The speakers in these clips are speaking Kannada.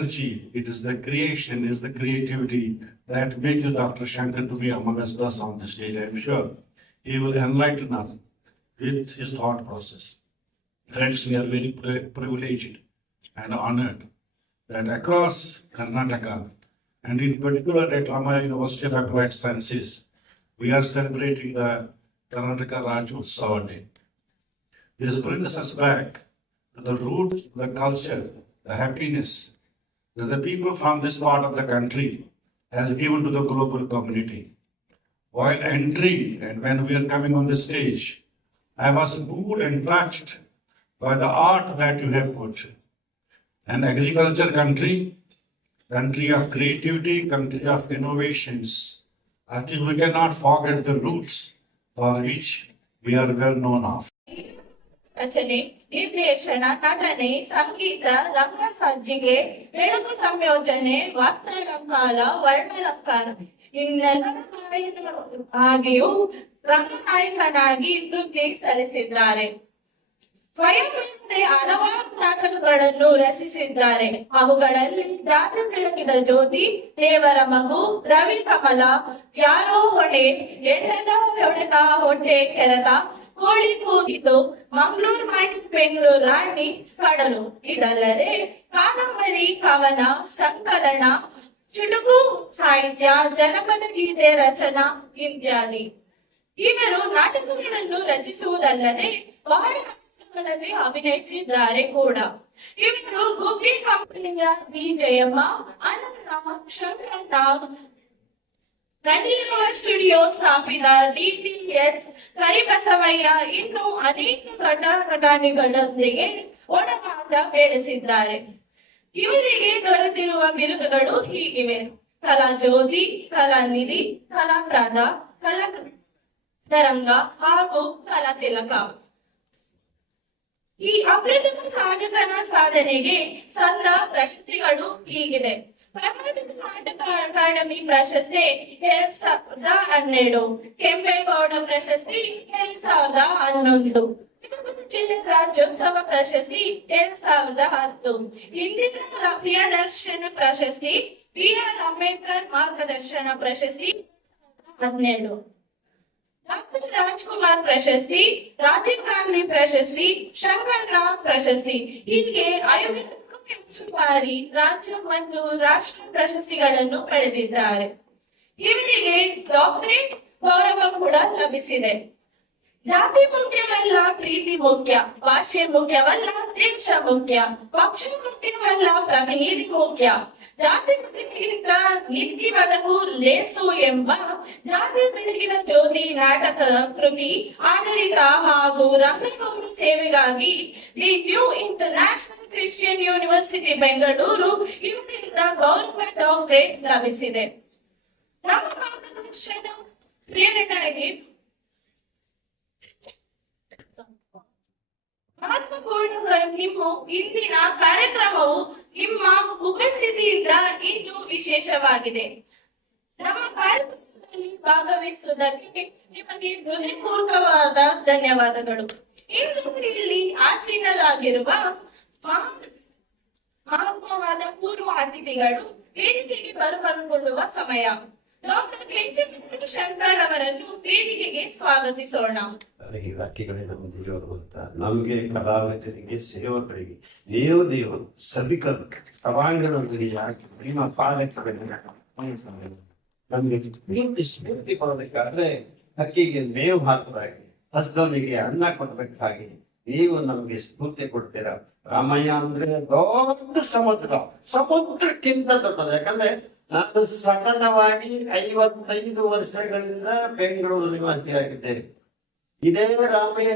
energy, it is the creation, it is the creativity that makes Dr. Shankar to be amongst us thus on the stage, I am sure. He will enlighten us with his thought process. Friends, we are very privileged and honored that across Karnataka and in particular at Rama University of Applied Sciences, we are celebrating the Karnataka Raj Utsava Day. This brings us back to the roots, the culture, the happiness that the people from this part of the country has given to the global community. While entering and when we are coming on the stage, I was moved and touched by the art that you have put. An agriculture country, country of creativity, country of innovations. I think we cannot forget the roots for which we are well known of. ರಚನೆ, ನಿರ್ದೇಶನ, ನಟನೆ, ಸಂಗೀತ, ರಂಗ ಸಜ್ಜಿಗೆ, ಬೆಳಕು ಸಂಯೋಜನೆ, ವಾಸ್ತ್ರಲಂಕಾರ, ವರ್ಣಲಂಕಾರ. ಇನ್ನೆಲ್ಲರ ಹಾಗೆಯೂ ರಂಗನಾಯಕನಾಗಿ ವೃತ್ತಿ ಸಲ್ಲಿಸಿದ್ದಾರೆ. ಸ್ವಯಂ ಹಲವಾರು ನಾಟಕಗಳನ್ನು ರಚಿಸಿದ್ದಾರೆ. ಅವುಗಳಲ್ಲಿ ಜಾತಿ ಬೆಳಗಿದ ಜ್ಯೋತಿ, ದೇವರ ಮಗು ರವಿ ಕಮಲ ಯಾರೋ ಹೊಣೆ, ಎಣ್ಣೆದ ಹೊಡೆತ ಹೊಟ್ಟೆ ಕೆರೆತ ಕೋಳಿ ಕೂಗಿತು ಮಂಗಳೂರು ಮಾಡಿ ಬೆಂಗಳೂರು ರಾಣಿ ಕಡಲು. ಇದಲ್ಲದೆ ಕಾದಂಬರಿ, ಕವನ, ಸಂಕಲನ, ಚುಟುಕು ಸಾಹಿತ್ಯ, ಜನಪದ ಗೀತೆ ರಚನಾ ಇತ್ಯಾದಿ. ಇವರು ನಾಟಕಗಳನ್ನು ರಚಿಸುವುದಲ್ಲದೆ ಬಹಳ ನಾಟಕಗಳಲ್ಲಿ ಅಭಿನಯಿಸಿದ್ದಾರೆ ಕೂಡ. ಇವರು ಗುಬ್ಬಿ ಕಂಪನಿಯ ಬಿ ಜಯಮ್ಮ, ಅನಂತ ಶಂಕರ್ ರಣೀರುವ ಸ್ಟುಡಿಯೋ ಸ್ಥಾಪಿತ ಡಿಟಿಎಸ್ ಕರಿಬಸವಯ್ಯ ಇನ್ನು ಅನೇಕ ಘಟನೆಗಳೊಂದಿಗೆ ಒಡನಾಟ ಬೆಳೆಸಿದ್ದಾರೆ. ಇವರಿಗೆ ದೊರೆತಿರುವ ಬಿರುದುಗಳು ಹೀಗಿವೆ. ಕಲಾ ಜ್ಯೋತಿ ಕಲಾನಿಧಿ ಕಲಾಪ್ರಾದ ಕಲಾ ತರಂಗ ಹಾಗೂ ಕಲಾ ತಿಲಕ. ಈ ಅಪ್ರತಿಮ ಸಾಧಕನ ಸಾಧನೆಗೆ ಸಂದ ಪ್ರಶಸ್ತಿಗಳು ಹೀಗಿದೆ. ಕರ್ನಾಟಕ ನಾಟಕ ಅಕಾಡೆಮಿ ಪ್ರಶಸ್ತಿ ಎರಡ್ ಸಾವಿರದ ಹನ್ನೆರಡು ಕೆಂಪೇಗೌಡ ಪ್ರಶಸ್ತಿ ಎರಡ್ ಸಾವಿರದ ಹನ್ನೊಂದು ತಿರುಪತಿ ಜಿಲ್ಲೆ ರಾಜ್ಯೋತ್ಸವ ಪ್ರಶಸ್ತಿ ಎರಡ್ ಸಾವಿರದ ಹತ್ತು ಇಂದಿರಾ ಪ್ರಿಯದರ್ಶನ ಪ್ರಶಸ್ತಿ ಬಿ ಆರ್ ಅಂಬೇಡ್ಕರ್ ಮಾರ್ಗದರ್ಶನ ಪ್ರಶಸ್ತಿ ಹನ್ನೆರಡು ಡಾಕ್ಟರ್ ರಾಜ್ಕುಮಾರ್ ಪ್ರಶಸ್ತಿ ರಾಜೀವ್ ಗಾಂಧಿ ಪ್ರಶಸ್ತಿ ಶಂಕರ್ರಾವ್ ಪ್ರಶಸ್ತಿ ಹೀಗೆ ಐವತ್ತಕ್ಕೂ ಹೆಚ್ಚು ಬಾರಿ ರಾಜ್ಯ ಮತ್ತು ರಾಷ್ಟ್ರ ಪ್ರಶಸ್ತಿಗಳನ್ನು ಪಡೆದಿದ್ದಾರೆ. ಇವರಿಗೆ ಡಾಕ್ಟರೇಟ್ ಗೌರವ ಕೂಡ ಲಭಿಸಿದೆ. ಜಾತಿ ಮುಖ್ಯವಲ್ಲ, ಪ್ರೀತಿ ಮುಖ್ಯ, ಭಾಷೆ ಮುಖ್ಯವಲ್ಲ ದೇಶ ಮುಖ್ಯ, ಪಕ್ಷ ಮುಖ್ಯವಲ್ಲ, ಪ್ರತಿನಿಧಿ ಮುಖ್ಯ. ಜಾತಿ ಬದುಕಿಗಿಂತ ನಿತ್ಯ ಬದುಕು ಲೇಸು ಎಂಬ ಜಾತಿ ಬೆಳಗಿನ ಜ್ಯೋತಿ, ನಾಟಕ, ಕೃತಿ, ಆಧಾರಿತ ಹಾಗೂ ರಂಗಭೂಮಿ ಸೇವೆಗಾಗಿ the new international Christian university, Bengaluru ಇವರಿಂದ ಗೌರವ ಡಾಕ್ಟರೇಟ್ ಲಭಿಸಿದೆ. ನಮ್ಮ ಮಾರ್ಗದರ್ಶನ ನಿಮ್ಮ ಇಂದಿನ ಕಾರ್ಯಕ್ರಮವು ನಿಮ್ಮ ಉಪಸ್ಥಿತಿಯಿಂದ ಇನ್ನೂ ವಿಶೇಷವಾಗಿದೆ. ನಮ್ಮ ಕಾರ್ಯಕ್ರಮದಲ್ಲಿ ಭಾಗವಹಿಸುವುದಕ್ಕೆ ನಿಮಗೆ ಹೃದಯಪೂರ್ವಕವಾದ ಧನ್ಯವಾದಗಳು. ಇಂದು ಇಲ್ಲಿ ಆಸೀನರಾಗಿರುವ ಮಹಾ- ಮಹತ್ವವಾದ ಪೂರ್ವ ಅತಿಥಿಗಳು ವೇದಿಕೆಗೆ ಬರಬರುಗೊಳ್ಳುವ ಸಮಯ. ಡಾಕ್ಟರ್ ಕೆಂಚನೂರು ಶಂಕರ್ ಅವರನ್ನು ವೇದಿಕೆಗೆ ಸ್ವಾಗತಿಸೋಣ. ನಮಗೆ ಕಲಾವಿದರಿಗೆ, ಸೇವಕರಿಗೆ ದೇವ ದೇವರು ಸಭಿಕರು, ಸಭಾಂಗಣದಲ್ಲಿ ಯಾಕೆ ನಿಮ್ಮ ಪಾಲಕರಿಗೆ ನಮಗೆ ಸ್ಫೂರ್ತಿ ಸ್ಫೂರ್ತಿ ಕೊಡಬೇಕಾದ್ರೆ ಹಕ್ಕಿಗೆ ಮೇವು ಹಾಕುದಾಗೆ ಹಸ್ದವನಿಗೆ ಅನ್ನ ಕೊಡಬೇಕಾಗಿ ನೀವು ನಮಗೆ ಸ್ಫೂರ್ತಿ ಕೊಡ್ತೀರಾ? ರಾಮಯ್ಯ ಅಂದ್ರೆ ದೊಡ್ಡ ಸಮುದ್ರ, ಸಮುದ್ರಕ್ಕಿಂತ ದೊಡ್ಡದು. ಯಾಕಂದ್ರೆ ನಾನು ಸತತವಾಗಿ ಐವತ್ತೈದು ವರ್ಷಗಳಿಂದ ಬೆಂಗಳೂರು ನಿವಾಸಿಯಾಗಿದ್ದೇನೆ. ಇದೇ ರಾಮಯ್ಯ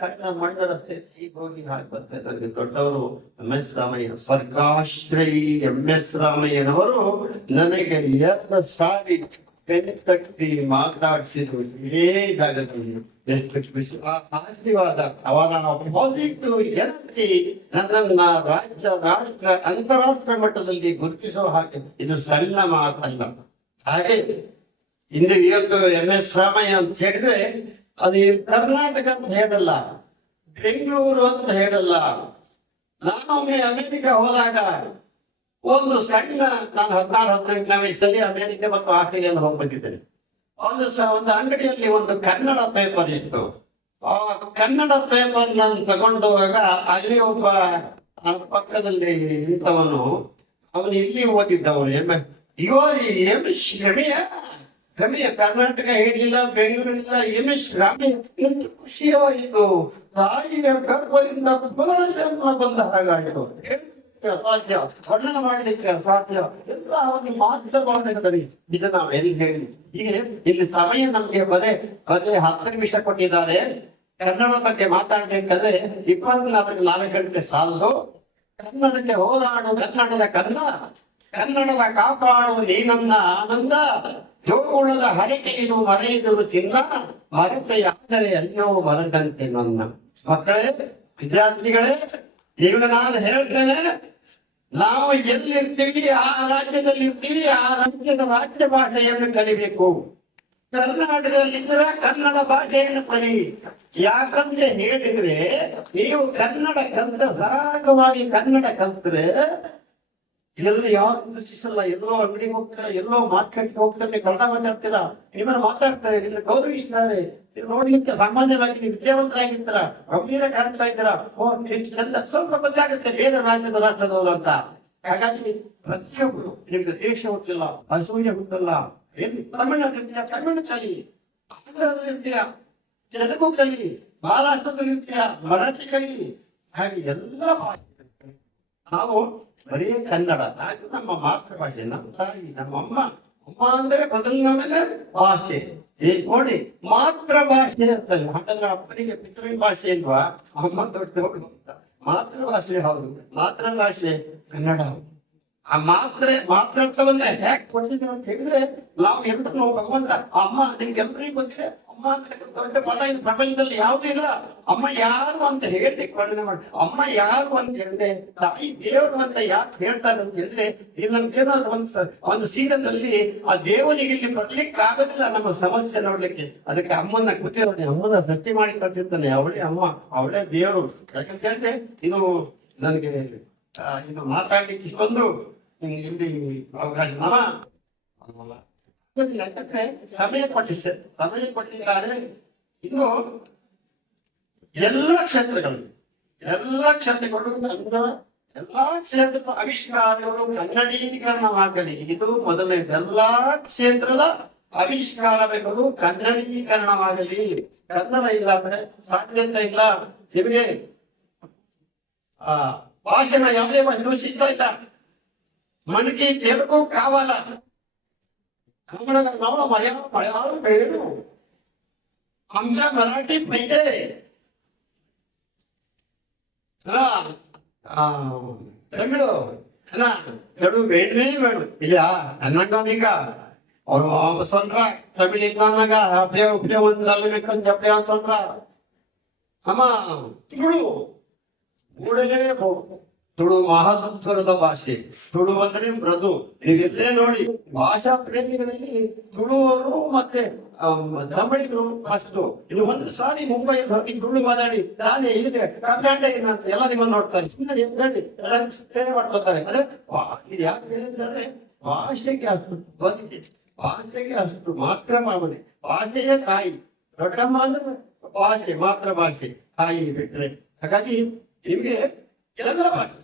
ಕಣ್ಣ ಮಣ್ಣದ ಸ್ಥಿತಿ ಹೋಗಿ ಹಾಕಿ ಬರ್ತಾರೆ ದೊಡ್ಡವರು ಎಂ ಎಸ್ ರಾಮಯ್ಯ, ಸ್ವರ್ಗಾಶ್ರಯಿ ಎಂ ಎಸ್ ರಾಮಯ್ಯನವರು ನನಗೆ ಎರಡು ಸಾರಿ ತಟ್ಟಿ ಮಾತಾಡಿಸಿದ್ರು. ಇದೇ ಜಾಗದಲ್ಲಿ ಆಶೀರ್ವಾದ. ಅವರ ಪಾಸಿಟಿವ್ ಎನರ್ಜಿ ನನ್ನನ್ನ ರಾಜ್ಯ, ರಾಷ್ಟ್ರ ಅಂತಾರಾಷ್ಟ್ರ ಮಟ್ಟದಲ್ಲಿ ಗುರುತಿಸೋ ಹಾಗೆ. ಇದು ಸಣ್ಣ ಮಾತಲ್ಲ. ಹಾಗೆ, ಇಂದು ಇವತ್ತು ಎಂ ಎಸ್ ರಾಮಯ್ಯ ಅಂತ ಹೇಳಿದ್ರೆ ಅದು ಕರ್ನಾಟಕ ಅಂತ ಹೇಳಲ್ಲ, ಬೆಂಗಳೂರು ಅಂತ ಹೇಳಲ್ಲ. ನಾನೊಮ್ಮೆ ಅಮೆರಿಕ ಹೋದಾಗ ಒಂದು ಸಣ್ಣ, ನಾನು ಹದಿನಾರು, ಹದಿನೆಂಟನೇ ವಯಸ್ಸಲ್ಲಿ ಅಮೆರಿಕ ಮತ್ತು ಆಸ್ಟ್ರೇಲಿಯಾ ಹೋಗಿ ಬಂದಿದ್ದೇನೆ ಒಂದು ಒಂದು ಅಂಗಡಿಯಲ್ಲಿ ಒಂದು ಕನ್ನಡ ಪೇಪರ್ ಇತ್ತು. ಆ ಕನ್ನಡ ಪೇಪರ್ ನಾನು ತಗೊಂಡೋಗ ಅಲ್ಲಿ ಒಬ್ಬ ಪಕ್ಕದಲ್ಲಿ ನಿಂತವನು, ಅವನು ಇಲ್ಲಿ ಓದಿದ್ದವನು. ಎಂ ಅಯ್ಯೋ ಎಂ, ಶ್ರಮೆಯ. ರಮೆಯ ಕರ್ನಾಟಕ ಹೇಳಿಲ್ಲ ಬೆಂಗಳೂರಿಲ್ಲ ಎಂ ಎಸ್ ರಾಮಯ್ಯ ಎಷ್ಟು ಖುಷಿಯಾಯಿತು. ತಾಯಿಯ ಗರ್ಭದಿಂದ ಪುನರ್ಜನ್ಮ ಬಂದ ಹಾಗಾಯಿತು ಸಾಧ್ಯ ವರ್ಣನ ಮಾಡಲಿಕ್ಕೆ ಸಾಧ್ಯ ಎಲ್ಲ ಅವನು ಮಾತೃಭಾವನೆ ಇದು ನಾವು ಎಲ್ಲಿ ಹೇಳಿ? ಈಗ ಇಲ್ಲಿ ಸಮಯ ನಮ್ಗೆ ಬರೇ ಬರೇ ಹತ್ತು ನಿಮಿಷ ಕೊಟ್ಟಿದ್ದಾರೆ. ಕನ್ನಡ ಬಗ್ಗೆ ಮಾತಾಡ್ಬೇಕಾದ್ರೆ ಇಪ್ಪತ್ನಾಲ್ಕು ನಾಲ್ಕು ಗಂಟೆ ಸಾಲದು. ಕನ್ನಡಕ್ಕೆ ಹೋರಾಡು, ಕನ್ನಡದ ಕನ್ನ ಕನ್ನಡದ ಕಾಪಾಡು, ನೀನನ್ನ ಆನಂದ. ಜೋಗುಳದ ಹರಕೆ ಇದು ಮರೆಯುವುದು ಚಿನ್ನ ಮರೆತೆಯಾದರೆ ಅಯ್ಯೋ ಮರದಂತೆ ನನ್ನ ಮಕ್ಕಳೇ, ವಿದ್ಯಾರ್ಥಿಗಳೇ, ಈಗ ನಾನು ಹೇಳ್ತೇನೆ, ನಾವು ಎಲ್ಲಿರ್ತೀವಿ, ಆ ರಾಜ್ಯದಲ್ಲಿ ಇರ್ತೀವಿ ಆ ರಾಜ್ಯದ ರಾಜ್ಯ ಭಾಷೆಯನ್ನು ಕಲಿಬೇಕು. ಕರ್ನಾಟಕದಲ್ಲಿದ್ದರೆ ಕನ್ನಡ ಭಾಷೆಯನ್ನು ಕಲಿ. ಯಾಕಂತ ಹೇಳಿದ್ರೆ, ನೀವು ಕನ್ನಡ ಕಲಿತ ಸರಾಗವಾಗಿ ಕನ್ನಡ ಕಲ್ತ್ರೆ ಎಲ್ಲಿ ಯಾರು ಯೋಚಿಸಲ್ಲ? ಎಲ್ಲೋ ಅಂಗಡಿಗೆ ಹೋಗ್ತಾರೆ, ಎಲ್ಲೋ ಮಾರ್ಕೆಟ್ಗೆ ಹೋಗ್ತಾರೆ ಕನ್ನಡ ಮಾತಾಡ್ತೀರಾ? ನಿಮ್ಮನ್ನ ಮಾತಾಡ್ತಾರೆ ನಿಮ್ಮ ಗೌರವಿಸ್ತಾರೆ ನೀವು ನೋಡ್ಲಿಕ್ಕೆ ಸಾಮಾನ್ಯವಾಗಿ ನೀವು ವಿದ್ಯಾವಂತರಾಗಿರ್ತೀರ ಗಂಭೀರ ಕಾಣ್ತಾ ಇದ್ದೀರಾ? ಓ ಎಷ್ಟು ಚಂದ ಸ್ವಲ್ಪ ಗೊತ್ತಾಗುತ್ತೆ ಬೇರೆ ರಾಜ್ಯದ ರಾಷ್ಟ್ರದವರು ಅಂತ. ಹಾಗಾಗಿ ಪ್ರತಿಯೊಬ್ಬರು ನಿಮ್ಗೆ ದೇಶ ಹುಟ್ಟಿಲ್ಲ, ಅಸೂಯೆ ಹುಟ್ಟಲ್ಲ. ಏನು? ತಮಿಳು ಇರ್ತೀಯ ತಮಿಳು ಕಲಿ ಇರ್ತೀಯ, ತೆಲುಗು ಕಲಿ, ಮಹಾರಾಷ್ಟ್ರದಲ್ಲಿ ಇರ್ತೀಯ, ಮರಾಠಿ ಕಲಿ. ಹಾಗೆ ಎಲ್ಲ. ನಾವು ಬರೀ ಕನ್ನಡ. ಅದು ನಮ್ಮ ಮಾತೃಭಾಷೆ, ನಮ್ಮ ತಾಯಿ, ನಮ್ಮ ಅಮ್ಮ. ಅಮ್ಮ ಅಂದ್ರೆ ಮೊದಲಿನ ಮೇಲೆ ಭಾಷೆ. ಈಗ ನೋಡಿ ಮಾತೃ ಭಾಷೆ ಅಂತಲ್ಲ. ಅಪ್ಪನಿಗೆ ಪಿತೃ ಭಾಷೆ ಇಲ್ವಾ ಅಮ್ಮ ದೊಡ್ಡವಳು ಅಂತ. ಮಾತೃಭಾಷೆ ಹೌದು. ಮಾತೃಭಾಷೆ ಕನ್ನಡ ಆ ಮಾತ್ರೆ ಮಾತೃತ್ವವನ್ನ ಯಾಕೆ ಕೊಟ್ಟಿದ್ದೀನಿ ಅಂತ ಹೇಳಿದ್ರೆ ನಾವು ಎಲ್ಲರೂ ಭಗವಂತ, ಅಮ್ಮ ನಿಮ್ಗೆಲ್ರಿಗೂ ಗೊತ್ತಿದೆ. ಅಮ್ಮ ಅಂತ ದೊಡ್ಡ ಪದ ಇದು ಪ್ರಪಂಚದಲ್ಲಿ ಯಾವ್ದು ಇಲ್ಲ. ಅಮ್ಮ ಯಾರು ಅಂತ ಹೇಳಿ ವರ್ಣನೆ ಮಾಡಿ. ಅಮ್ಮ ಯಾರು ಅಂತ ಹೇಳಿದ್ರೆ, ತಾಯಿ ದೇವರು ಅಂತ ಯಾಕೆ ಹೇಳ್ತಾರೆ ಅಂತ ಹೇಳಿದ್ರೆ, ಇದು ನಮ್ಗೇನೋ ಒಂದು ಒಂದು ಸೀಸನ್ ಅಲ್ಲಿ ಆ ದೇವನಿಗೆ ಇಲ್ಲಿ ಬರ್ಲಿಕ್ಕೆ ಆಗೋದಿಲ್ಲ ನಮ್ಮ ಸಮಸ್ಯೆ ನೋಡ್ಲಿಕ್ಕೆ. ಅದಕ್ಕೆ ಅಮ್ಮನ ಕೂತಿರೋನೆ ಅಮ್ಮನ ಸೃಷ್ಟಿ ಮಾಡಿ ಕಳ್ಸಿರ್ತಾನೆ. ಅವಳೇ ಅಮ್ಮ, ಅವಳೇ ದೇವರು. ಯಾಕಂತ ಹೇಳಿದ್ರೆ, ಇದು ನನಗೆ ಇದು ಮಾತಾಡ್ಲಿಕ್ಕೆ ಇಷ್ಟೊಂದು ಇಲ್ಲಿ ಯಾಕಂದ್ರೆ ಸಮಯ ಕೊಟ್ಟಿದ್ದೆ. ಸಮಯ ಕೊಟ್ಟಿದ್ದಾರೆ. ಇನ್ನು ಎಲ್ಲ ಕ್ಷೇತ್ರಗಳು ಎಲ್ಲ ಕ್ಷೇತ್ರಗಳು ಕನ್ನಡ ಎಲ್ಲಾ ಕ್ಷೇತ್ರದ ಆವಿಷ್ಕಾರಗಳು ಕನ್ನಡೀಕರಣವಾಗಲಿ. ಇದು ಮೊದಲನೇದು ಎಲ್ಲಾ ಕ್ಷೇತ್ರದ ಆವಿಷ್ಕಾರಗಳು ಕನ್ನಡೀಕರಣವಾಗಲಿ. ಕನ್ನಡ ಇಲ್ಲ ಅಂದ್ರೆ ಸಾಧ್ಯತೆ ಇಲ್ಲ. ನಿಮಗೆ, ಆ, ಭಾಷೆನ ಯಾವುದೇ ದೂಷಿಸ್ತಾ ಇಲ್ಲ. మనకి తెలుగు కావాలా కన్నడ కావాలా మలయాళం మలయాళం వేరు आमच्या मराठी पाहिजे ಅಲ್ಲ ಆ, ತಮಿಳು ಅಲ್ಲ ತೆಳು ಬೇಡವೇ ಬೇಡ ಇಲ್ಲ ಕನ್ನಡ ಅವ್ರು அவங்க சொல்றா தமிழ் இல்லாமங்க அப்படியே அப்படியே வந்து தலைமைக்கு அப்படியே சொல்றா ஆமா ತುಳು ಮೂಡಲೇ ಹೋಗು ತುಳು ಮಹತ್ವದ ಭಾಷೆ. ತುಳು ಅಂದ್ರೆ ಮೃದು. ನೀವೆಲ್ಲೇ ನೋಡಿ ಭಾಷಾ ಪ್ರೇಮಿಗಳಲ್ಲಿ ತುಳುವರು ಮತ್ತೆ ತಮಿಳಿಗರು ಫಸ್ಟ್ ಇದು ಒಂದು ಸಾರಿ ಮುಂಬೈ ಹೋಗಿ ತುಳು ಮಾತಾಡಿ ತಾನೇ ಇದೆ ಕರ್ನಾಟಕ ಏನಂತ ಎಲ್ಲ ನಿಮ್ಮನ್ನು ನೋಡ್ತಾರೆ. ಸುಮ್ಮನೆ ಎದ್ರಲ್ಲಿ ಎಲ್ಲ ಮಾಡ್ಕೊತಾರೆ ಅಂದ್ರೆ ಇದು ಯಾಕೆ ಹೇಳಿದ್ದಾರೆ? ಭಾಷೆಗೆ ಅಷ್ಟು ಬಂದಿದೆ. ಭಾಷೆಗೆ ಅಷ್ಟು ಮಾತ್ರ ಮಾಮನೆ ಭಾಷೆಯೇ ತಾಯಿ. ದೊಡ್ಡಮ್ಮ ಅಂದ್ರೆ ಭಾಷೆ ಮಾತ್ರ ಭಾಷೆ. ತಾಯಿ ಬಿಟ್ರೆ. ಹಾಗಾಗಿ ನಿಮ್ಗೆ ಎಲ್ಲ ಭಾಷೆ.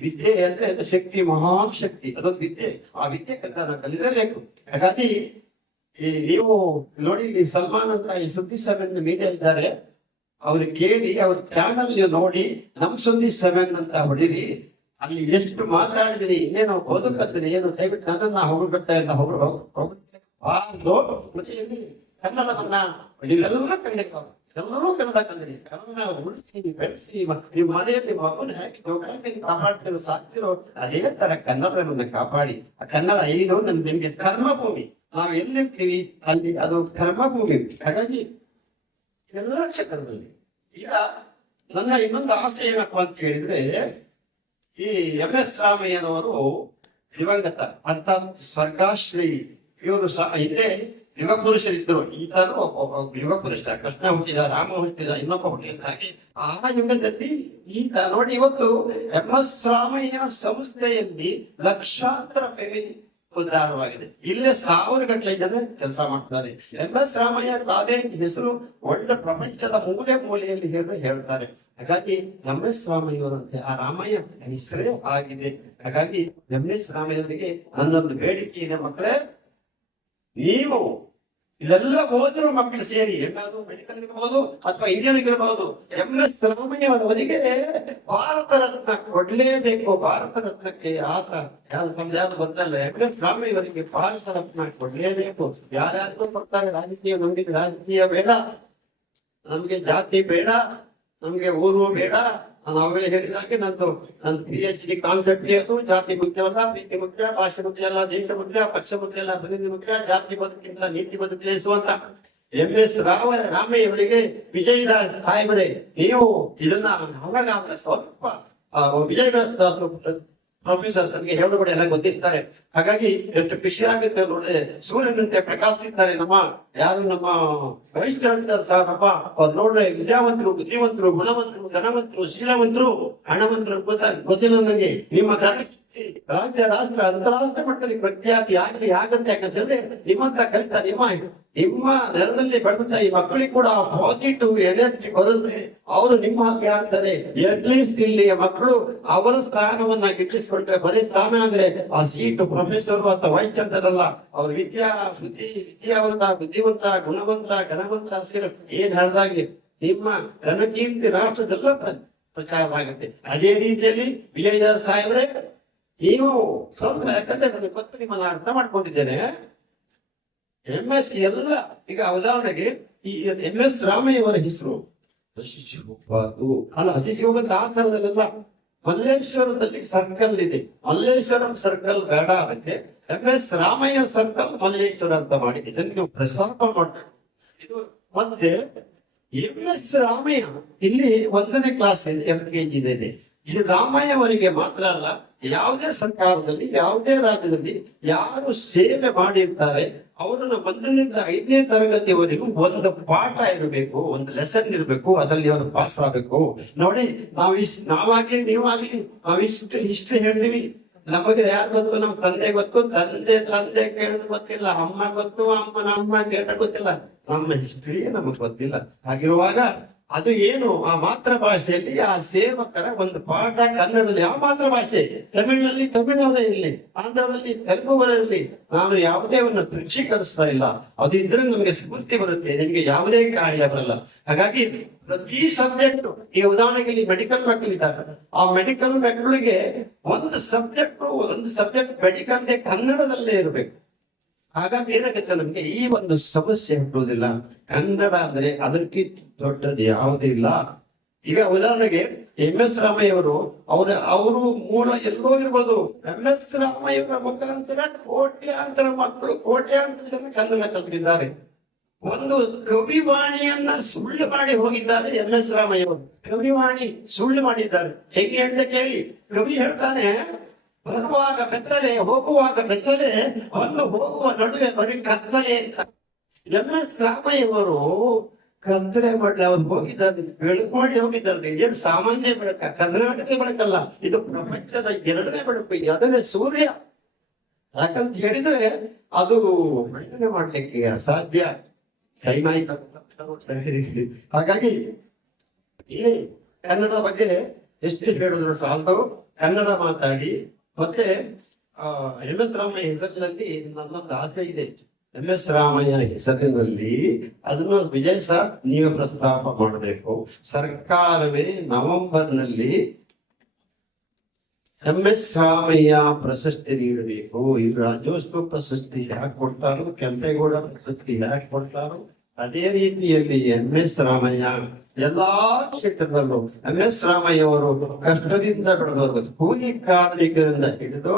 ವಿದ್ಯೆ ಅಂದ್ರೆ ಅದು ಶಕ್ತಿ ಮಹಾನ್ ಶಕ್ತಿ ಅದೊಂದು ವಿದ್ಯೆ. ಆ ವಿದ್ಯೆ ಕಲಿತ ನಾವು ಕಲಿರಬೇಕು ಹಾಗಾಗಿ ಈ ನೀವು ನೋಡಿ ಇಲ್ಲಿ ಸಲ್ಮಾನ್ ಅಂತ ಈ ಸುದ್ದಿ ಸೆವೆನ್ ಮೀಡಿಯಾ ಇದ್ದಾರೆ. ಅವ್ರು ಕೇಳಿ, ಅವ್ರ ಚಾನಲ್ ನೋಡಿ, ನಮ್ ಸುದ್ದಿ ಸೆವೆನ್ ಅಂತ ಹೊಡಿರಿ. ಅಲ್ಲಿ ಎಷ್ಟು ಮಾತಾಡಿದ್ರಿ ಇನ್ನೇನು ಬದುಕತ್ರಿ ಏನು ದಯವಿಟ್ಟು ನನ್ನನ್ನ ಹೊಗಳ್ತಾ ಇಲ್ಲ ಹೋಗುತ್ತೆ ಬಾರ್ದು ಮತ್ತೆ ಕನ್ನಡವನ್ನ ಕಂಡಿದ್ದಾವೆ ಎಲ್ಲರೂ ಕನ್ನಡ ಕಲಿರಿ ಕನ್ನಡ ಉಳಿಸಿ, ಬೆಳೆಸಿ ನಿಮ್ಮ ಮನೆಯಲ್ಲಿ ಮಗುನ ಹೇಗೆ ಜೋಕಾಲಿ ಕಾಪಾಡ್ತಿರೋ ಸಾಕ್ತಿರೋ ಅದೇ ತರ ಕನ್ನಡವನ್ನು ಕಾಪಾಡಿ. ಆ ಕನ್ನಡ ಐದು ನನ್ ನಿಮ್ಗೆ ಕರ್ಮಭೂಮಿ ನಾವು ಎಲ್ಲಿರ್ತೀವಿ? ಅಲ್ಲಿ ಅದು ಕರ್ಮಭೂಮಿ ಹಾಗಾಗಿ ಎಲ್ಲ ಕ್ಷೇತ್ರದಲ್ಲಿ ಈಗ ನನ್ನ ಇನ್ನೊಂದು ಆಸೆ ಏನಪ್ಪಾ ಅಂತ ಹೇಳಿದ್ರೆ, ಈ ಎಂ ಎಸ್ ರಾಮಯ್ಯನವರು ದಿವಂಗತ, ಅರ್ಥಾತ್ ಸ್ವರ್ಗಾಶ್ರೀ ಇವರು ಸಹ ಹಿಂದೆ ಯುಗ ಪುರುಷರಿದ್ದರು ಈತನು ಯುಗಪುರುಷ ಕೃಷ್ಣ ಹುಟ್ಟಿದ, ರಾಮ ಹುಟ್ಟಿದ, ಇನ್ನೊಬ್ಬ ಹುಟ್ಟಿದ ಹಾಗೆ ಆ ಯುಗದಲ್ಲಿ ಈತ ನೋಡಿ ಇವತ್ತು ಎಂ ಎಸ್ ರಾಮಯ್ಯ ಸಂಸ್ಥೆಯಲ್ಲಿ ಲಕ್ಷಾಂತರ ಫ್ಯಾಮಿಲಿ ಉದಾಹರಣವಾಗಿದೆ ಇಲ್ಲೇ ಸಾವಿರ ಗಟ್ಟಲೆ ಜನ ಕೆಲಸ ಮಾಡ್ತಾರೆ. ಎಂ ಎಸ್ ರಾಮಯ್ಯ ಕಾಲೇಜ್ ಹೆಸರು ಒಳ್ಳೆ ಪ್ರಪಂಚದ ಮೂಲೆ ಮೂಲೆಯಲ್ಲಿ ಹೇಳಿ ಹೇಳ್ತಾರೆ. ಹಾಗಾಗಿ ಎಂ ಎಸ್ ರಾಮಯ್ಯವರಂತೆ ಆ ರಾಮಯ್ಯ ಹೆಸರೇ ಆಗಿದೆ. ಹಾಗಾಗಿ ಎಂ ಎಸ್ ರಾಮಯ್ಯವರಿಗೆ ನನ್ನೊಂದು ಬೇಡಿಕೆ ಇದೆ ಮಕ್ಕಳೇ. ನೀವು ಇದೆಲ್ಲ ಓದಿರೋ ಮಕ್ಕಳು ಸೇರಿ, ಎಲ್ಲಾದ್ರೂ ಮೆಡಿಕಲ್ ಇರಬಹುದು ಅಥವಾ ಇಂಜಿನಿಯರಿಂಗ್ ಇರಬಹುದು ಎಂ ಎಸ್ ರಾಮಯ್ಯ ಅವರಿಗೆ ಭಾರತ ರತ್ನ ಕೊಡ್ಲೇಬೇಕು. ಭಾರತ ರತ್ನಕ್ಕೆ ಆತ ನಮ್ದು ಯಾರು ಗೊತ್ತಲ್ಲ ಎಂ ಎಸ್ ರಾಮಯ್ಯ ಅವರಿಗೆ ಭಾರತ ರತ್ನ ಕೊಡಲೇಬೇಕು. ಯಾರ್ಯಾರು ಬರ್ತಾರೆ ರಾಜಕೀಯ ನಮ್ಗೆ ರಾಜಕೀಯ ಬೇಡ. ನಮ್ಗೆ ಜಾತಿ ಬೇಡ, ನಮ್ಗೆ ಊರು ಬೇಡ. ನಾನು ಅವಾಗಲೇ ನಂದು ನನ್ನ ಪಿ ಎಚ್ ಡಿ ಕಾನ್ಸೆಪ್ಟ್ ಜಾತಿ ಮುಖ್ಯವಲ್ಲ ಪ್ರೀತಿ ಮುಖ್ಯ, ಭಾಷೆ ಮುಖ್ಯ ಅಲ್ಲ, ದೇಶ ಮುಖ್ಯ, ಪಕ್ಷ ಮುಖ್ಯ ಅಲ್ಲ ಅಭಿವೃದ್ಧಿ ಮುಖ್ಯ, ಜಾತಿ ಬದುಕಿಂತ ನೀತಿ ಬದುಕಿಸುವಂತ ಎಂ ಎಸ್ ರಾವ ರಾಮಯ್ಯ ಅವರಿಗೆ ವಿಜಯದ ಸಾಹೇಬರೇ, ನೀವು ಇದನ್ನ ಅವಾಗ ಸ್ವಲ್ಪ ವಿಜಯದ ಪ್ರೊಫೆಸರ್ ನನಗೆ ಹೇಳುಗಡೆ ಎಲ್ಲ ಗೊತ್ತಿರ್ತಾರೆ. ಹಾಗಾಗಿ ಎಷ್ಟು ಖುಷಿ ಆಗುತ್ತೆ ನೋಡಿದ್ರೆ ಸೂರ್ಯನಂತೆ ಪ್ರಕಾಶಿಸ್ತಾರೆ ನಮ್ಮ ಯಾರು ನಮ್ಮ ವೈದ್ಯರಂತ ಸಾರಪ್ಪ ಅವ್ರು ನೋಡ್ರೆ ವಿದ್ಯಾವಂತರು, ಬುದ್ಧಿವಂತರು, ಗುಣವಂತರು, ಧನವಂತರು, ಶೀಲವಂತರು ಹಣವಂತರು ಗೊತ್ತ ಗೊತ್ತಿಲ್ಲ ನನಗೆ. ನಿಮ್ಮ ಘನಕೀರ್ತಿ ರಾಜ್ಯ ರಾಷ್ಟ್ರ ಅಂತಾರಾಷ್ಟ್ರೀಯ ಮಟ್ಟದಲ್ಲಿ ಪ್ರಖ್ಯಾತಿ ಆಗಲಿ ಯಾಕಂತ ಹೇಳಿದ್ರೆ, ನಿಮ್ಮಂತ ಕಲಿತ ನಿಮ್ಮ ನಿಮ್ಮ ನೆಲದಲ್ಲಿ ಬೆಳೆದಂತ ಈ ಮಕ್ಕಳಿಗೆ ಕೂಡ ಪಾಸಿಟಿವ್ ಎನರ್ಜಿ ಬರುತ್ತೆ. ಅವರು ನಿಮ್ಮ ಹಾಗೆ ಆಗ್ತಾರೆ. ಅಟ್ಲೀಸ್ಟ್ ಇಲ್ಲಿಯ ಮಕ್ಕಳು ಅವರ ಸ್ಥಾನವನ್ನ ಗಿಟ್ಟಿಸ್ಕೊಳ್ತಾರೆ. ಬರೀ ಸ್ಥಾನ ಅಂದ್ರೆ ಆ ಸೀಟ್ ಪ್ರೊಫೆಸರ್ ಅಥವಾ ವೈಸ್ ಚಾನ್ಸಲರ್ ಅಲ್ಲ. ಅವ್ರ ವಿದ್ಯಾ ಬುದ್ಧಿ, ವಿದ್ಯಾವಂತ, ಬುದ್ಧಿವಂತ, ಗುಣವಂತ, ಘನವಂತ ಸೇರು ಏನ್ ಹೇಳ್ದಾಗೆ, ನಿಮ್ಮ ಘನಕೀರ್ತಿ ರಾಷ್ಟ್ರದೆಲ್ಲ ಪ್ರಚಾರ ಪ್ರಚಾರವಾಗುತ್ತೆ. ಅದೇ ರೀತಿಯಲ್ಲಿ ವಿಜಯದಾಸ್ ಸಾಹೇಬ್ರೆ ನೀವು ಸ್ವಲ್ಪ ಯಾಕಂದ್ರೆ ನನಗೆ ಗೊತ್ತು, ನಿಮ್ಮನ್ನ ಅರ್ಥ ಮಾಡ್ಕೊಂಡಿದ್ದೇನೆ. ಎಂ ಎಸ್ ಎಲ್ಲ, ಈಗ ಉದಾಹರಣೆಗೆ ಈ ಎಂ ಎಸ್ ರಾಮಯ್ಯ ಅವರ ಹೆಸರು ಶಿವಬಾದು ಅಲ್ಲ ಅತಿಶಿವಗಂತ ಆ ಸ್ಥಳದಲ್ಲೆಲ್ಲ ಮಲ್ಲೇಶ್ವರದಲ್ಲಿ ಸರ್ಕಲ್ ಇದೆ. ಮಲ್ಲೇಶ್ವರಂ ಸರ್ಕಲ್ ಬೇಡ ಅದಕ್ಕೆ M S Ramaiah circle Malleshwara ಅಂತ ಮಾಡಿ ಇದನ್ನು ನೀವು ಪ್ರಸ್ತಾಪ ಮಾಡಬೇಕು. ಇದು ಮತ್ತೆ ಎಂ ಎಸ್ ರಾಮಯ್ಯ ಇಲ್ಲಿ ಒಂದನೇ ಕ್ಲಾಸ್ ಎಲ್ ಕೆ ಜಿ ಇದೆ. ಇದು ರಾಮಯ್ಯ ಅವರಿಗೆ ಮಾತ್ರ ಅಲ್ಲ ಯಾವುದೇ ಸರ್ಕಾರದಲ್ಲಿ, ಯಾವುದೇ ರಾಜ್ಯದಲ್ಲಿ ಯಾರು ಸೇವೆ ಮಾಡಿರ್ತಾರೆ, ಅವರನ್ನು ಒಂದರಿಂದ ಐದನೇ ತರಗತಿವರೆಗೂ ಒಂದು ಪಾಠ ಇರಬೇಕು, ಒಂದು ಲೆಸನ್ ಇರಬೇಕು, ಅದರಲ್ಲಿ ಅವರು ಪಾಸ್ ಆಗಬೇಕು. ನೋಡಿ, ನಾವು ಇಷ್ಟು, ನಾವಾಗ್ಲಿ, ನೀವಾಗ್ಲಿ ನಾವಿಷ್ಟು ಹಿಸ್ಟ್ರಿ ಹೇಳ್ತೀವಿ ನಮಗೆ ಯಾರು ಗೊತ್ತು? ನಮ್ಮ ತಂದೆ ಗೊತ್ತು? ತಂದೆ ತಂದೆ ಕೇಳೋದು ಗೊತ್ತಿಲ್ಲ. ಅಮ್ಮ ಗೊತ್ತು ಅಮ್ಮನ ಅಮ್ಮ ಕೇಳ ಗೊತ್ತಿಲ್ಲ. ನಮ್ಮ ಹಿಸ್ಟ್ರಿಯೇ ನಮಗೆ ಗೊತ್ತಿಲ್ಲ. ಹಾಗಿರುವಾಗ ಅದು ಏನು? ಆ ಮಾತೃಭಾಷೆಯಲ್ಲಿ ಆ ಸೇವಕರ ಒಂದು ಪಾಠ ಕನ್ನಡದಲ್ಲಿ. ಯಾವ ಮಾತೃಭಾಷೆ? ತಮಿಳಿನಲ್ಲಿ ತಮಿಳವರೇ ಇರಲಿ, ಆಂಧ್ರದಲ್ಲಿ ತೆಲುಗುವರೇ ಇರಲಿ. ನಾನು ಯಾವುದೇ ಒಂದು ದೃಶ್ಯೀಕರಿಸ್ತಾ ಇಲ್ಲ. ಅದು ಇದ್ರೆ ನಮಗೆ ಸ್ಫೂರ್ತಿ ಬರುತ್ತೆ. ನಿಮಗೆ ಯಾವುದೇ ಕಾಯಿಲೆ ಬರಲ್ಲ. ಹಾಗಾಗಿ ಪ್ರತಿ ಸಬ್ಜೆಕ್ಟ್, ಈ ಉದಾಹರಣೆಗೆ ಇಲ್ಲಿ ಮೆಡಿಕಲ್ ಮಕ್ಕಳಿದ್ದಾರೆ ಆ ಮೆಡಿಕಲ್ ಮಕ್ಕಳಿಗೆ ಒಂದು ಸಬ್ಜೆಕ್ಟ್ ಒಂದು ಸಬ್ಜೆಕ್ಟ್ ಮೆಡಿಕಲ್ ಕನ್ನಡದಲ್ಲೇ ಇರಬೇಕು. ಹಾಗಾಗಿ ಏನಾಗುತ್ತೆ ನಮ್ಗೆ ಈ ಒಂದು ಸಮಸ್ಯೆ ಹುಟ್ಟುವುದಿಲ್ಲ ಕನ್ನಡ ಅಂದ್ರೆ ಅದಕ್ಕೆ ದೊಡ್ಡದು ಯಾವುದೂ ಇಲ್ಲ. ಈಗ ಉದಾಹರಣೆಗೆ ಎಂ ಎಸ್ ರಾಮಯ್ಯ ಅವರು, ಅವರ ಅವರು ಮೂಲ ಎಲ್ಲೋ ಇರ್ಬೋದು. ಎಂ ಎಸ್ ರಾಮಯ್ಯವರ ಮುಖಾಂತರ ಕೋಟ್ಯಾಂತರ ಮಕ್ಕಳು ಕೋಟ್ಯಾಂತರ ಜನ ಕನ್ನಡ ಕಲಿತಿದ್ದಾರೆ. ಒಂದು ಕವಿವಾಣಿಯನ್ನ ಸುಳ್ಳು ಮಾಡಿ ಹೋಗಿದ್ದಾರೆ ಎಂ ಎಸ್ ರಾಮಯ್ಯ ಅವರು ಕವಿವಾಣಿ ಸುಳ್ಳು ಮಾಡಿದ್ದಾರೆ. ಹೇಗೆ ಅಂತ ಕೇಳಿ, ಕವಿ ಹೇಳ್ತಾನೆ ಬರುವಾಗ ಬೆತ್ತಲೆ ಹೋಗುವಾಗ ಬೆತ್ತಲೆ ಒಂದು ಹೋಗುವ ನಡುವೆ ಬರೀ ಕತ್ತಲೆ ಅಂತ. ಎಂ ಎಸ್ ರಾಮಯ್ಯವರು ಕತ್ತಲೆ ಮಾಡಲಿ, ಅವ್ರು ಹೋಗಿದ್ದಾರೆ ಬೆಳಕು ಮಾಡಿ ಹೋಗಿದ್ದಾರೆ. ಇದೇನು ಸಾಮಾನ್ಯ ಬೆಳಕ ಕರ್ನಾಟಕದ ಬೆಳಕಲ್ಲ, ಇದು ಪ್ರಪಂಚದ ಎರಡನೇ ಬೆಳಕು, ಎರಡನೇ ಸೂರ್ಯ. ಯಾಕಂತ ಹೇಳಿದ್ರೆ, ಅದು ಬೆಳಕನೆ ಮಾಡ್ಲಿಕ್ಕೆ ಅಸಾಧ್ಯ. ಟೈಮ್ ಆಯ್ತು. ಹಾಗಾಗಿ ಇಲ್ಲಿ ಕನ್ನಡ ಬಗ್ಗೆ ಎಷ್ಟು ಹೇಳಿದ್ರು ಸಾಲದು? ಕನ್ನಡ ಮಾತಾಡಿ. ಮತ್ತೆ, ಆ ಎಂ ಎಸ್ ರಾಮಯ್ಯ ಹೆಸರಿನಲ್ಲಿ ನನ್ನೊಂದು ಆಸೆ ಇದೆ. ಎಂ ಎಸ್ ರಾಮಯ್ಯ ಹೆಸರಿನಲ್ಲಿ ಅದನ್ನು ವಿಜಯ್ ಸರ್ ನೀವು ಪ್ರಸ್ತಾಪ ಮಾಡಬೇಕು. ಸರ್ಕಾರವೇ ನವೆಂಬರ್ನಲ್ಲಿ ಎಂ ಎಸ್ ರಾಮಯ್ಯ ಪ್ರಶಸ್ತಿ ನೀಡಬೇಕು. ಈ ರಾಜ್ಯೋತ್ಸವ ಪ್ರಶಸ್ತಿ ಯಾಕೆ ಕೊಡ್ತಾರೋ, ಕೆಂಪೇಗೌಡ ಪ್ರಶಸ್ತಿ ಯಾಕೆ ಕೊಡ್ತಾರೋ, ಅದೇ ರೀತಿಯಲ್ಲಿ ಎಂ ಎಸ್ ರಾಮಯ್ಯ ಎಲ್ಲಾ ಕ್ಷೇತ್ರದಲ್ಲೂ ಎಂ ಎಸ್ ರಾಮಯ್ಯ ಅವರು ಕಷ್ಟದಿಂದ ಬೆಳೆದವರು ಕೂಲಿ ಕಾರ್ಮಿಕರಿಂದ ಹಿಡಿದು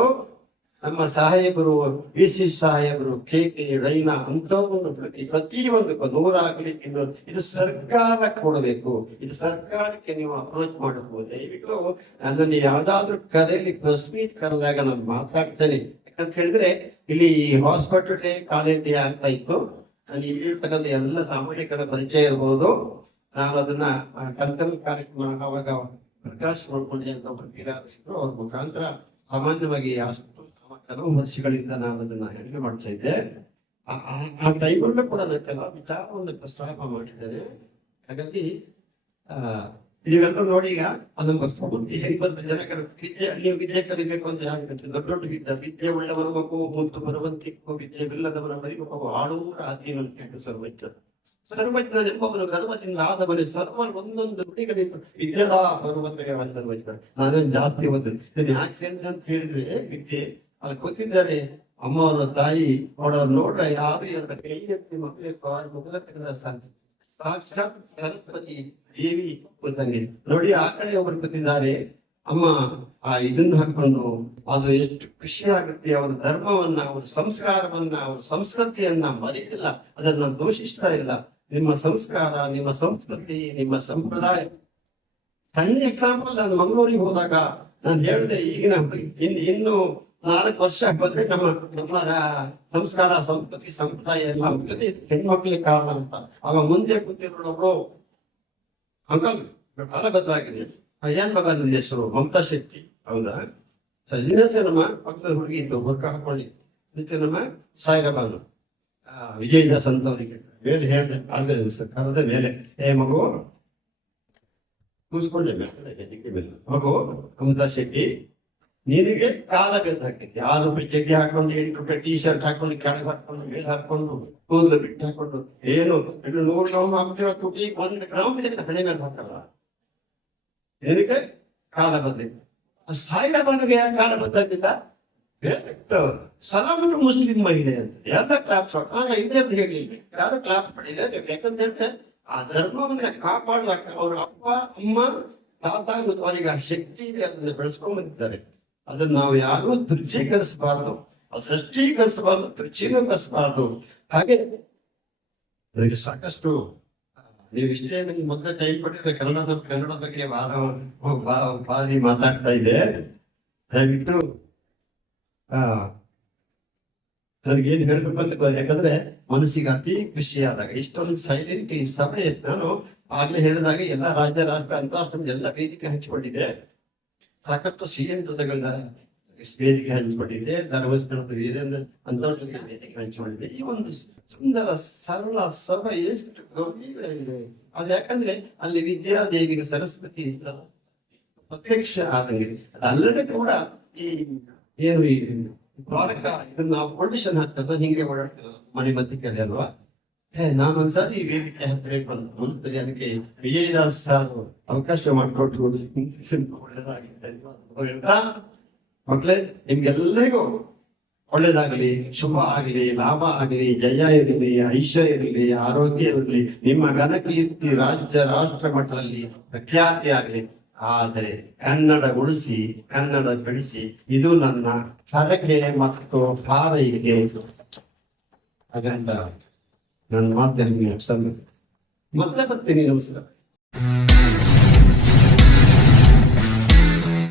ನಮ್ಮ ಸಾಹೇಬರು ಬಿ ಸಿ ಸಾಹೇಬರು ಕೆ ಕೆ ರೈನಾ ಅಂತವನ್ನು ಪ್ರತಿ ಪ್ರತಿಯೊಂದು ನೂರಾಗಲಿ ಇನ್ನೊಂದು ಇದು ಸರ್ಕಾರ ಕೊಡಬೇಕು. ಇದು ಸರ್ಕಾರಕ್ಕೆ ನೀವು ಅಪ್ರೋಚ್ ಮಾಡಬಹುದು ದಯವಿಟ್ಟು ನನ್ನನ್ನು ಯಾವ್ದಾದ್ರು ಕರೆಯಲ್ಲಿ ಪ್ರೆಸ್ ಮೀಟ್ ಕರೆದಾಗ ನಾನು ಮಾತಾಡ್ತೇನೆ. ಯಾಕಂತ ಹೇಳಿದ್ರೆ, ಇಲ್ಲಿ ಹಾಸ್ಪಿಟಲ್ ಡೇ ಕಾಲೇಜ್ ಡೇ ಆಗ್ತಾ ಇತ್ತು. ನಾನು ಇಲ್ಲಿರ್ತಕ್ಕಂಥ ಎಲ್ಲ ಸಾಮಾಜಿಕರ ಪರಿಚಯ ಇರ್ಬೋದು. ನಾನು ಅದನ್ನ ಕಲ್ಚರಲ್ ಕಾರ್ಯಕ್ರಮ ಅವಾಗ ಪ್ರಕಾಶ್ ನೋಡ್ಕೊಂಡೆ ಅಂತ ಒಬ್ಬರು ಇದಾದ್ರು ಅವ್ರ ಮುಖಾಂತರ ಸಾಮಾನ್ಯವಾಗಿ ಕೆಲವು ವರ್ಷಗಳಿಂದ ನಾನು ಅದನ್ನ ಹೆಂಗೆ ಮಾಡ್ತಾ ಇದ್ದೆ. ಆ- ಟೈಮಲ್ಲೂ ಕೂಡ ನಾನು ಕೆಲವು ವಿಚಾರವನ್ನು ಪ್ರಸ್ತಾಪ ಮಾಡಿದ್ದೇನೆ ಹಾಗಾಗಿ, ಆ ನೀವೆಲ್ಲ ನೋಡಿ ಈಗ ನಮ್ಮ ಹೇಗೆ ಬಂದ ಜನಗಳು ವಿದ್ಯೆ, ನೀವು ವಿದ್ಯೆ ಕಲಿಬೇಕು ಅಂತ ಆಗುತ್ತೆ ದೊಡ್ಡ ದೊಡ್ಡ ವಿದ್ಯೆ ವಿದ್ಯೆ ಉಳ್ಳವರ ಮಗು, ಮುಂತು ಬರುವಂತಿಕ್ಕು ವಿದ್ಯೆವಿಲ್ಲದವರ ಬರಿಮಗು ಆಳುವ ಅಧೀನ ಸರ್ವಜ್ಞ ಸರ್ವಜ್ಞ ಎಂಬವನು ಗರ್ವದಿಂದ ಮನೆ ಸರ್ವ ಒಂದೊಂದು ನುಡಿಗಳಿತ್ತು ವಿದ್ಯೆಲ್ಲ ಬರುವಂತಹ ಸರ್ವಜ್ಞ ನಾನೇನು ಜಾಸ್ತಿ ಒಂದು ಯಾಕೆ ಅಂತ ಹೇಳಿದ್ರೆ, ವಿದ್ಯೆ. ಅಲ್ಲಿ ಅಮ್ಮ ಅಮ್ಮವರ ತಾಯಿ ಅವಳ ನೋಡ್ರ, ಯಾರು ಎರಡು ಕೈ ಎತ್ತಿ ಮಕ್ಕಳಿಗೆ ಮುಖದ ತೆಗೆದ ಸಾಕ್ಷಾತ್ ಸರಸ್ವತಿ ದೇವಿ ಕೂತಂಗೆ ನೋಡಿ, ಆ ಕಡೆ ಒಬ್ರು ಕೂತಿದ್ದಾರೆ ಅಮ್ಮ, ಆ ಇದನ್ನ ಹಾಕೊಂಡು ಅದು ಎಷ್ಟು ಖುಷಿ ಆಗುತ್ತೆ ಅವರ ಧರ್ಮವನ್ನ, ಅವ್ರ ಸಂಸ್ಕಾರವನ್ನ, ಅವ್ರ ಸಂಸ್ಕೃತಿಯನ್ನ ಮರೆಯಿಲ್ಲ. ಅದನ್ನ ದೋಷಿಸ್ತಾ ಇಲ್ಲ. ನಿಮ್ಮ ಸಂಸ್ಕಾರ, ನಿಮ್ಮ ಸಂಸ್ಕೃತಿ, ನಿಮ್ಮ ಸಂಪ್ರದಾಯ. ಸಣ್ಣ ಎಕ್ಸಾಂಪಲ್ ನಾನು ಮಂಗಳೂರಿಗೆ ಹೋದಾಗ ನಾನು ಹೇಳಿದೆ ಈಗಿನ ಇನ್ನು ಇನ್ನು ನಾಲ್ಕು ವರ್ಷ ಬಂದ್ರೆ ನಮ್ಮ ನಮ್ಮ ಸಂಸ್ಕಾರ, ಸಂಸ್ಕೃತಿ, ಸಂಪ್ರದಾಯ ಎಲ್ಲ ಹೋಗ್ತದೆ. ಹೆಣ್ಮಕ್ಳಿಗೆ ಕಾರಣ ಅಂತ. ಆಗ ಮುಂದೆ ಕೂತಿರೋಳು ಅಂಕಲ್ ಕಾಲ ಬದಲಾಗಿದೆ ಏನ್ ಮಗ ಹೆಸರು ಮಮತಾ ಶೆಟ್ಟಿ. ಹೌದಾ? ನಮ್ಮ ಪಕ್ಕದ ಹುಡುಗಿ ಇತ್ತು ಹುರ್ಕ ಹಾಕೊಳ್ಳಿ. ನಮ್ಮ ಸಾಯಿರಬಾನು ವಿಜಯದಾಸ್ ಅಂತವರಿಗೆ. ಮೇಲೆ ಹೇಳಿದೆ ಆದ್ರೆ ಕರೆದ ಮೇಲೆ, ಏ ಮಗು ಕೂಸ್ಕೊಂಡೆ ಮೇಲೆ. ಮಗು ಮಮತಾ ಶೆಟ್ಟಿ, ನಿನಗೆ ಕಾಲ ಬೆದ್ದು ಹಾಕಿದ್ದೆ ಆರು ರೂಪಾಯಿ ಚಡ್ಡಿ ಹಾಕೊಂಡು ಎಂಟು ರೂಪಾಯಿ ಟಿ ಶರ್ಟ್ ಹಾಕೊಂಡು, ಕೆಳಗೆ ಹಾಕೊಂಡು, ಮೇಲೆ ಹಾಕೊಂಡು, ಕೂದಲು ಬಿಟ್ಟು ಹಾಕೊಂಡು, ಏನು? ನೂರು ಗ್ರಾಮ್ ಹಾಕ್ತಿರೋ? ತುಟಿ, ಒಂದು ಗ್ರಾಮ್ ಹಣೆ ಮೇಲೆ ಹಾಕಲ್ಲ ನಿನಗೆ ಕಾಲ ಬಂದಿದೆ. ಸಾಯಿಬಾಬನಿಗೆ ಕಾಲ ಬಂದಾಗಿಲ್ಲ ಸಲಾಮತ್ ಮುಸ್ಲಿಂ ಮಹಿಳೆ ಅಂತ. ಎಲ್ಲ ಕ್ಲಾಪ್ ಆಗ ಅಂತ ಹೇಳಿ. ಯಾರು ಕ್ಲಾಪ್ ಯಾಕಂತ ಹೇಳಿದ್ರೆ ಆ ಧರ್ಮವನ್ನ ಕಾಪಾಡುವಾಗ ಅವ್ರ ಅಪ್ಪ, ಅಮ್ಮ, ತಾತ ಮತ್ತು ಅವರಿಗೆ ಆ ಶಕ್ತಿ ಇದೆ ಅದನ್ನ ಬೆಳೆಸ್ಕೊಂಡ್ ಬಂದಿದ್ದಾರೆ. ಅದನ್ನ ನಾವು ಯಾರು ಅದು ಸೃಷ್ಟೀಕರಿಸಬಾರ್ದು ದೃಶ್ಯೀಕರಿಸಬಾರ್ದು ಹಾಗೆ ನನಗೆ ಸಾಕಷ್ಟು ನೀವು ಇಷ್ಟೇ ನನಗೆ ಮೊದಲ ಟೈಮ್ ಕೊಟ್ಟಿದ್ರೆ ಕನ್ನಡ ಕನ್ನಡ ಬಗ್ಗೆ ಬಾರಿ ಮಾತಾಡ್ತಾ ಇದೆ. ದಯವಿಟ್ಟು ನನಗೇನು ಅಂತ ಯಾಕಂದ್ರೆ ಮನಸ್ಸಿಗೆ ಅತಿ ಖುಷಿ ಆದಾಗ, ಇಷ್ಟೊಂದು ಸೈಲೆಂಟ್ ಈ ಸಭೆ ನಾನು ಆಗ್ಲೇ ಹೇಳಿದಾಗ ಎಲ್ಲ ರಾಜ್ಯ, ರಾಷ್ಟ್ರ, ಅಂತಾರಾಷ್ಟ್ರ ಎಲ್ಲ ವೇದಿಕೆ ಹಂಚಿಕೊಂಡಿದೆ. ಸಾಕಷ್ಟು ಸಿಎಂ ಜೊತೆಗಳನ್ನ ವೇದಿಕೆ ಹಂಚಿಕೊಂಡಿದೆ. ಧರ್ಮಸ್ಥಳದ ವೀರೇಂದ್ರ ಜೊತೆ ವೇದಿಕೆ ಹಂಚಿಕೊಂಡಿದೆ. ಈ ಒಂದು ಸುಂದರ, ಸರಳ ಸಭೆ ಎಷ್ಟು ಇದೆ. ಅದು ಯಾಕಂದ್ರೆ ಅಲ್ಲಿ ವಿದ್ಯಾದೇವಿಗೆ ಸರಸ್ವತಿ ಪ್ರತ್ಯಕ್ಷ ಆದಂಗಿದೆ ಅಲ್ಲದೆ ಕೂಡ ಈ ಏನು ದ್ವಾರಕ, ಇದನ್ನ ನಾವು ಕಂಡೀಷನ್ ಹಾಕ್ತದ ಹಿಂಗೆ ಮನೆ ಮನೆ ಕಲೆ ಅಲ್ವಾ? ಹೇ ನಾನು ಒಂದ್ಸಾರಿ ಈ ವೇದಿಕೆ ಹತ್ರ ಬಂದು ಅದಕ್ಕೆ ವಿಜಯದಾಸ್ ಸರ್ ಅವಕಾಶ ಮಾಡಿಕೊಟ್ಟು ಒಳ್ಳೆದಾಗಿದೆ ಮಕ್ಕಳೇ ನಿಮ್ಗೆಲ್ಲರಿಗೂ ಒಳ್ಳೇದಾಗಲಿ, ಶುಭ ಆಗಲಿ, ಲಾಭ ಆಗಲಿ, ಜಯ ಇರಲಿ, ಐಶ್ವರ್ಯ ಇರಲಿ, ಆರೋಗ್ಯ ಇರಲಿ, ನಿಮ್ಮ ಘನಕೀರ್ತಿ ರಾಜ್ಯ, ರಾಷ್ಟ್ರ ಮಟ್ಟದಲ್ಲಿ ಪ್ರಖ್ಯಾತಿ ಆಗಲಿ. ಆದರೆ ಕನ್ನಡ ಉಳಿಸಿ ಕನ್ನಡ ಬೆಳೆಸಿ ಇದು ನನ್ನ ಹರಕೆ ಮತ್ತು ಹಾರೈಕೆ ಅದರಿಂದ ನನ್ನ ಮಾತನ್ನು ಮತ್ತೆ ಬರ್ತೀನಿ, ನಮಸ್ಕಾರ.